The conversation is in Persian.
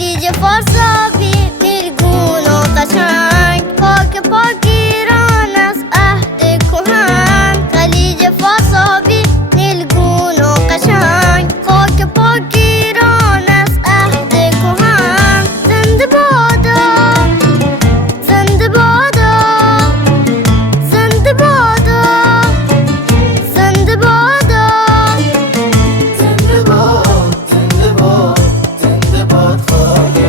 خلیج فارسابی نیلگون و قشنگ، پاک پاک ایران از عهد کهن. خلیج فارسابی نیلگون و قشنگ، پاک پاک ایران از عهد کهن. زنده بادا، زنده بادا، زنده بادا، زنده بادا. زنده باد، زنده باد، زنده باد خاک